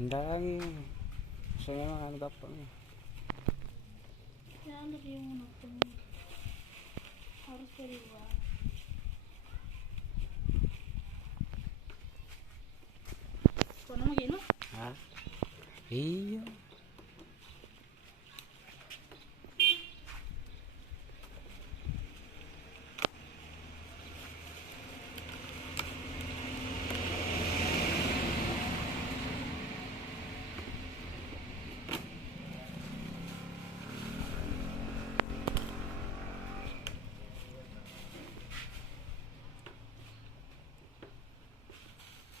Daging. Saya memang ano gampang. Ya, lagi yung nagpun. Harus beriwa. Kung ano magino? Ha? Iyo.